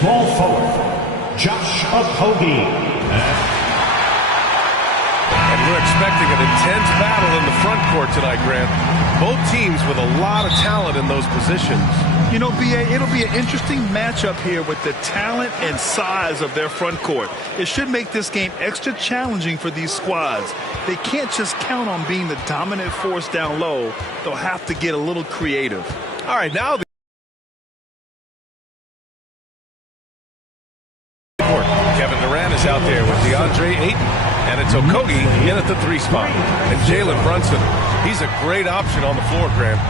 small forward, Josh Okogie. And we're expecting an intense battle in the front court tonight, Grant. Both teams with a lot of talent in those positions. You know, B.A., it'll be an interesting matchup here with the talent and size of their front court. It should make this game extra challenging for these squads. They can't just count on being the dominant force down low. They'll have to get a little creative. All right, now Kevin Durant is out there with DeAndre Ayton, and it's Okogie in at the 3 spot. And Jalen Brunson, he's a great option on the floor, Grant.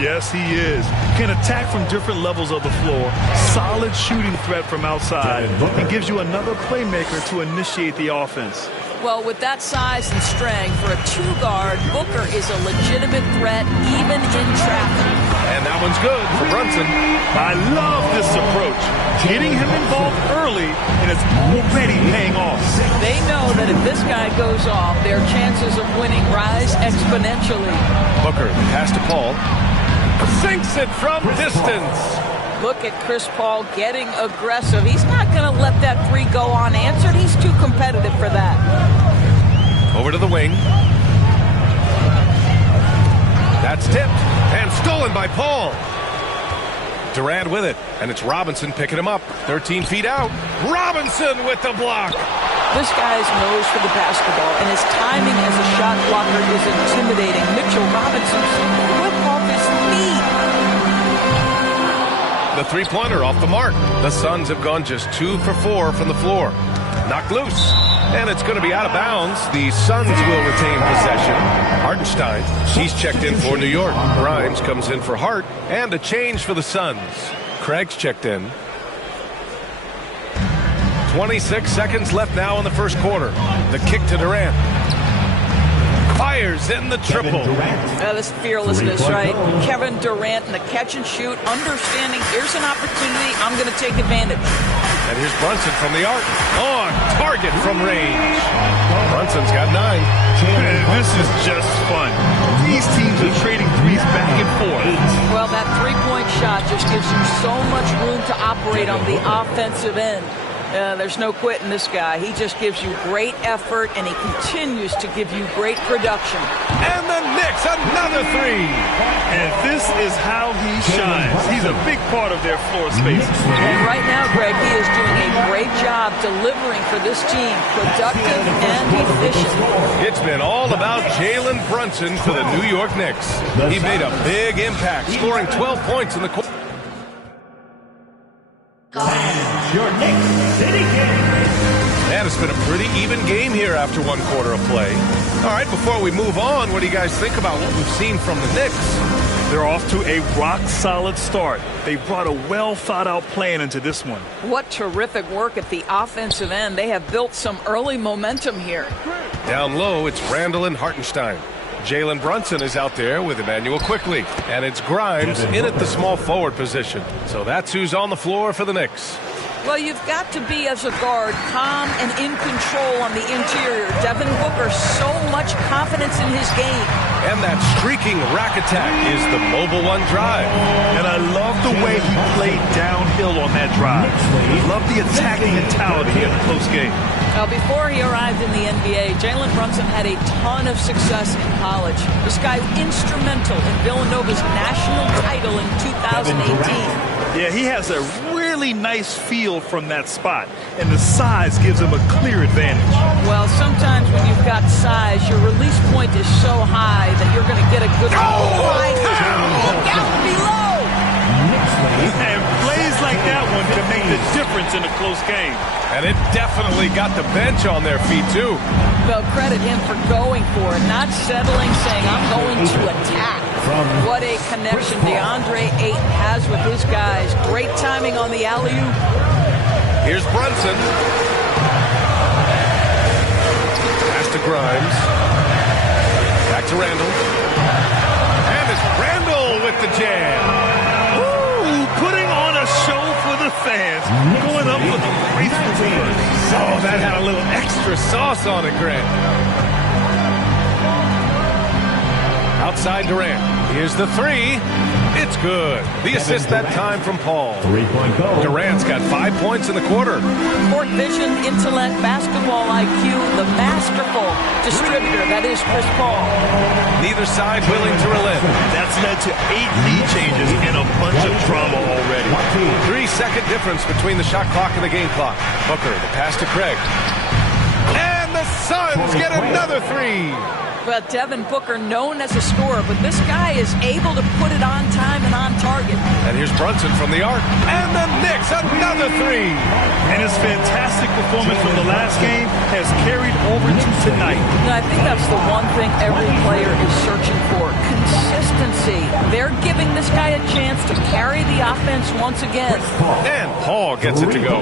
Yes, he is. Can attack from different levels of the floor. Solid shooting threat from outside. And gives you another playmaker to initiate the offense. Well, with that size and strength, for a 2-guard, Booker is a legitimate threat even in traffic. And that one's good for Brunson. I love this approach. Getting him involved early, and it's already paying off. They know that if this guy goes off, their chances of winning rise exponentially. Booker, pass to Paul. Sinks it from distance. Look at Chris Paul getting aggressive. He's not going to let that 3 go unanswered. He's too competitive for that. Over to the wing. That's tipped and stolen by Paul. Durant with it, and it's Robinson picking him up. 13 feet out. Robinson with the block. This guy's nose for the basketball, and his timing as a shot blocker is intimidating. Mitchell Robinson's quick off his feet. The three-pointer off the mark. The Suns have gone just 2 for 4 from the floor. Knocked loose. And it's going to be out of bounds. The Suns will retain possession. Hartenstein, he's checked in for New York. Grimes comes in for Hart. And a change for the Suns. Craig's checked in. 26 seconds left now in the first quarter. The kick to Durant. Fires in the triple. This fearlessness, right? Kevin Durant in the catch and shoot, understanding here's an opportunity, I'm going to take advantage. And here's Brunson from the arc. On target from range. Brunson's got 9. This is just fun. These teams are trading threes back and forth. Well, that 3-point shot just gives you so much room to operate on the offensive end. There's no quitting this guy. He just gives you great effort, and he continues to give you great production. And the Knicks, another 3. And this is how he shines. He's a big part of their floor space. And right now, Greg, he is doing a great job delivering for this team, productive and efficient. It's been all about Jalen Brunson for the New York Knicks. He made a big impact, scoring 12 points in the quarter. Your Knicks City game. Man, it's been a pretty even game here after 1 quarter of play. All right, before we move on, what do you guys think about what we've seen from the Knicks? They're off to a rock-solid start. They brought a well-thought-out plan into this one. What terrific work at the offensive end. They have built some early momentum here. Down low, it's Randall and Hartenstein. Jalen Brunson is out there with Emmanuel Quickley. And it's Grimes in at the small forward position. So that's who's on the floor for the Knicks. Well, you've got to be, as a guard, calm and in control on the interior. Devin Booker, so much confidence in his game. And that streaking rack attack is the Mobile One drive. And I love the way he played downhill on that drive. Love the attacking mentality in a close game. Now, before he arrived in the NBA, Jalen Brunson had a ton of success in college. This guy instrumental in Villanova's national title in 2018. Yeah, he has a really nice feel from that spot, and the size gives him a clear advantage. Well, sometimes when you've got size, your release point is so high that you're going to get a good... Look out below! And plays like that one can make the difference in a close game. And it definitely got the bench on their feet, too. Well, credit him for going for it, not settling, saying, I'm going to attack. What a connection DeAndre Ayton has with his guys. Great timing on the alley-oop. Here's Brunson. Pass to Grimes. Back to Randall. And it's Randall with the jam. Ooh, putting on a show for the fans. Going up with a graceful win. Oh, that had a little extra sauce on it, Grant. Outside Durant. Here's the 3. It's good. The assist that time from Paul. 3-point goal. Durant's got 5 points in the quarter. Court vision, intellect, basketball IQ, the masterful distributor that is Chris Paul. Neither side willing to relent. That's led to 8 lead changes and a bunch of drama already. 3-second difference between the shot clock and the game clock. Booker, the pass to Craig. And the Suns get another 3. Well, Devin Booker, known as a scorer, but this guy is able to put it on time and on target. And here's Brunson from the arc. And the Knicks, another 3. And his fantastic performance from the last game has carried over to tonight. You know, I think that's the one thing every player is searching for, consistency. They're giving this guy a chance to carry the offense once again. And Paul gets it to go.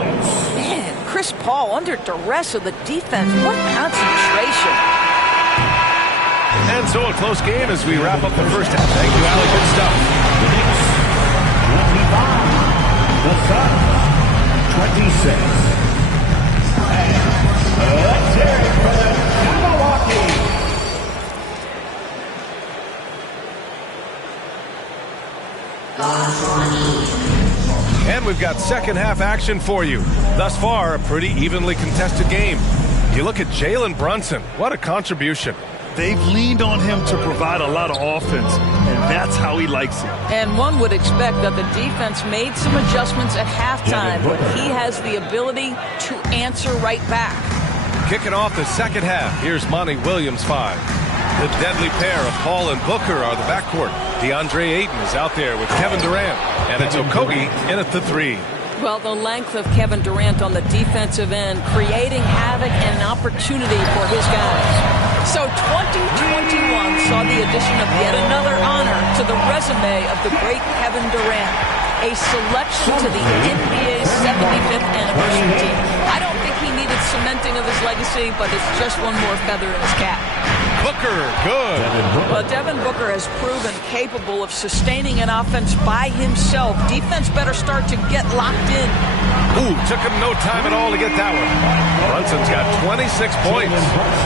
Man, Chris Paul under duress of the defense. What concentration. And so a close game as we wrap up the first half. Thank you, Allie. Good stuff. The Knicks, 25. The Suns, 26. And let's hear it for the Milwaukee. And we've got second half action for you. Thus far, a pretty evenly contested game. You look at Jalen Brunson. What a contribution. They've leaned on him to provide a lot of offense, and that's how he likes it. And one would expect that the defense made some adjustments at halftime, but he has the ability to answer right back. Kicking off the second half, here's Monty Williams 5. The deadly pair of Paul and Booker are the backcourt. DeAndre Ayton is out there with Kevin Durant, and it's Okogie in at the 3. Well, the length of Kevin Durant on the defensive end, creating havoc and an opportunity for his guys. So 2021 saw the addition of yet another honor to the resume of the great Kevin Durant, a selection to the NBA's 75th anniversary team. I don't think he needed cementing of his legacy, but it's just one more feather in his cap. Booker, good. Well, Devin Booker has proven capable of sustaining an offense by himself. Defense better start to get locked in. Ooh, took him no time at all to get that one. Brunson's got 26 points.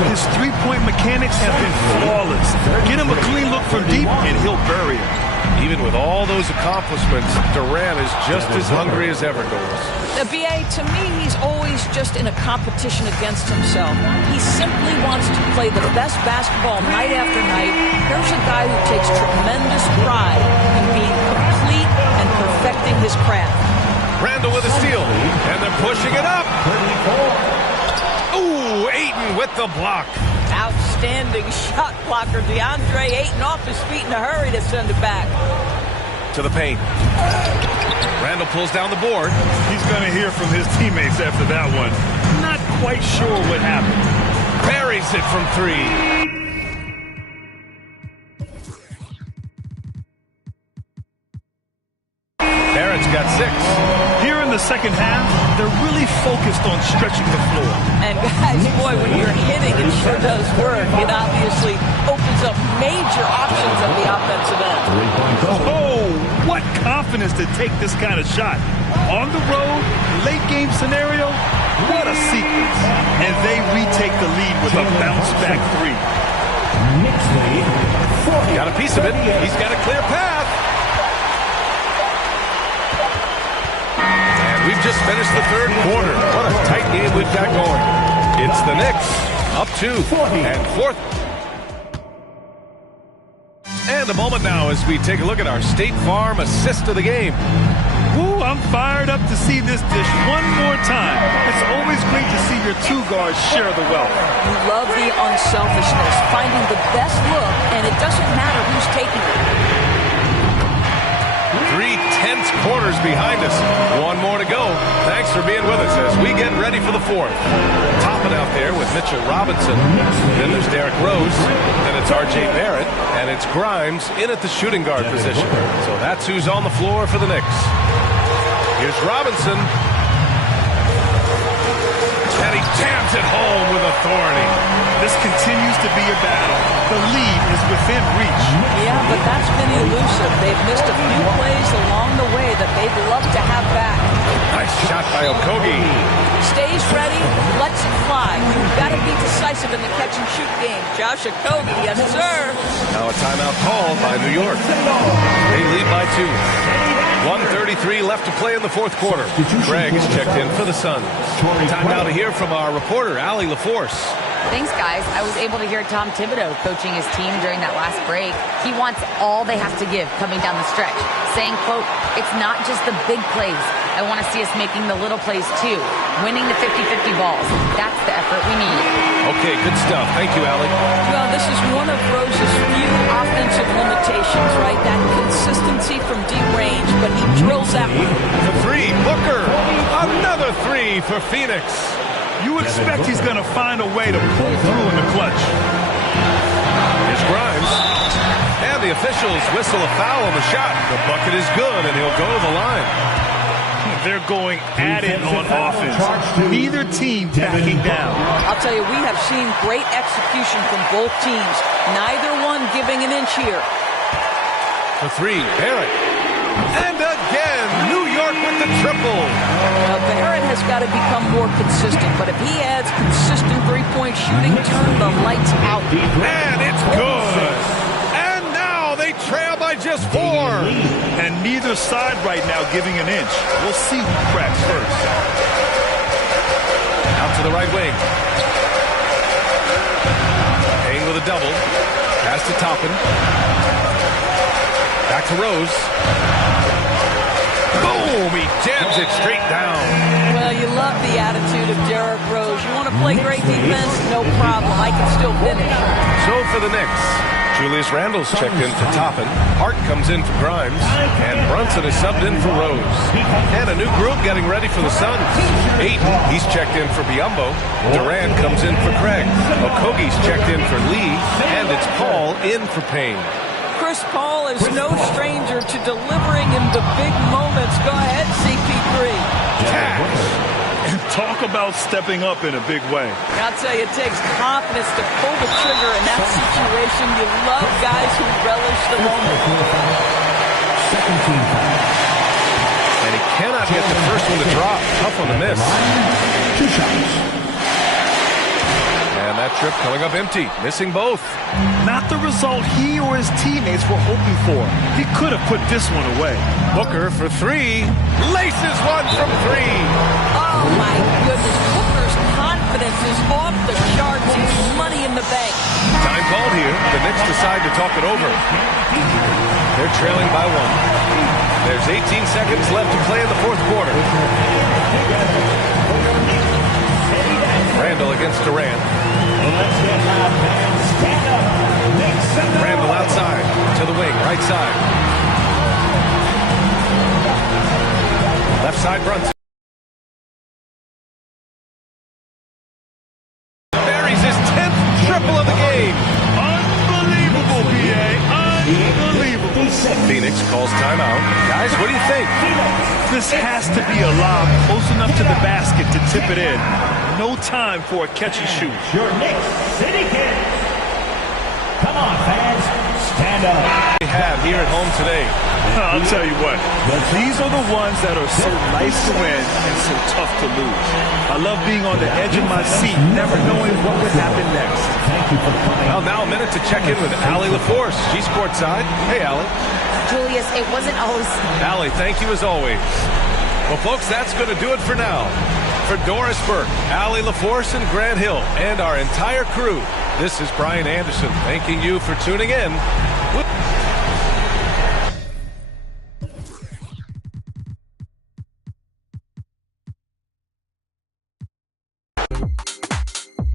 His three-point mechanics have been flawless. Get him a clean look from deep, and he'll bury it. Even with all those accomplishments, Durant is just as hungry as ever goes. B.A., to me, he's always just in a competition against himself. He simply wants to play the best basketball night after night. Here's a guy who takes tremendous pride in being complete and perfecting his craft. Randall with a steal, and they're pushing it up. Ooh, Ayton with the block. Outstanding shot blocker. DeAndre Ayton off his feet in a hurry to send it back. To the paint. Randall pulls down the board. He's going to hear from his teammates after that one. Not quite sure what happened. Buries it from 3. Barrett's got 6. Here in the second half, they're really focused on stretching the floor. And guys, boy, when you're hitting, it sure does work. It obviously opens up major options at the offensive end. 3-point goal. Oh, what confidence to take this kind of shot. On the road, late game scenario, what a sequence. And they retake the lead with a bounce back 3. Knicks lead, 40. Got a piece of it. He's got a clear path. And we've just finished the third quarter. What a tight game we've got going. It's the Knicks up 2 and 4th. And a moment now as we take a look at our State Farm assist of the game. Ooh, I'm fired up to see this dish one more time. It's always great to see your two guards share the wealth. You love the unselfishness, finding the best look, and it doesn't matter who's taking it. 3 tense quarters behind us. One more to go. Thanks for being with us as we get ready for the 4th. Topping out there with Mitchell Robinson. Then there's Derrick Rose. Then it's R.J. Barrett. And it's Grimes in at the shooting guard position. So that's who's on the floor for the Knicks. Here's Robinson. And he jams it home with authority. This continues to be a battle. The lead is within reach. Yeah, but that's been elusive. They've missed a few plays along the way that they'd love to have back. Nice shot by Okogie. stays ready, lets it fly. You've got to be decisive in the catch-and-shoot game. Josh Okogie, yes, sir. Now a timeout called by New York. They lead by 2. 1:33 left to play in the fourth quarter. Greg is checked in for the Suns. Time now to hear from our reporter, Allie LaForce. Thanks, guys. I was able to hear Tom Thibodeau coaching his team during that last break. He wants all they have to give coming down the stretch, saying, quote, "It's not just the big plays. I want to see us making the little plays too, winning the 50-50 balls. That's the effort we need." Okay, good stuff. Thank you, Allie. Well, this is one of Rose's few offensive limitations, right? That consistency from deep range, but he drills that one. The 3, Booker. Another 3 for Phoenix. You expect he's going to find a way to pull through in the clutch. Here's Grimes. And the officials whistle a foul on the shot. The bucket is good, and he'll go to the line. They're going at it on offense. Neither team backing down. I'll tell you, we have seen great execution from both teams. Neither one giving an inch here. The 3, Barrett. And again, New York with the triple. Barrett has got to become more consistent, but if he adds consistent three-point shooting, turn the lights out. And it's good. And now they trail by just 4. And neither side right now giving an inch. We'll see who cracks first. Out to the right wing. Payne with a double. Pass to Toppin. Back to Rose. Boom! He jams it straight down. Well, you love the attitude of Derrick Rose. You want to play great defense? No problem. I can still finish. So for the Knicks, Julius Randle's checked in for Toppin. Hart comes in for Grimes. And Brunson is subbed in for Rose. And a new group getting ready for the Suns. Ayton, he's checked in for Biyombo. Durant comes in for Craig. Okogie's checked in for Lee. And it's Paul in for Payne. Chris Paul is no stranger to delivering in the big moments. Go ahead, CP3. Cash. Talk about stepping up in a big way. I'll tell you, it takes confidence to pull the trigger in that situation. You love guys who relish the moment. And he cannot get the first one to drop. Tough on the miss. 2 shots. And that trip coming up empty. Missing both. Not the result he or his teammates were hoping for. He could have put this one away. Booker for 3. Laces one from 3. Oh, my goodness. Booker's confidence is off the charts. He's money in the bank. Time called here. The Knicks decide to talk it over. They're trailing by 1. There's 18 seconds left to play in the fourth quarter. Randle against Durant. Randle outside to the wing, right side. Left side Brunson. Buries his 10th triple of the game. Unbelievable, PA. Unbelievable. Phoenix calls timeout. Guys, what do you think? This has to be a lob close enough to the basket to tip it in. No time for a catch and shoot. Your Knicks City Kings. Come on, fans. Stand up. They have here at home today. I'll tell you what. These are the ones that are so nice to win and so tough to lose. I love being on the edge of my seat, never knowing what would happen next. Thank you for coming. Well, now a minute to check in with Allie LaForce. She's courtside. Hey, Allie. Julius, it wasn't always... Allie, thank you as always. Well, folks, that's going to do it for now. For Doris Burke, Allie LaForce, and Grant Hill, and our entire crew, this is Brian Anderson thanking you for tuning in.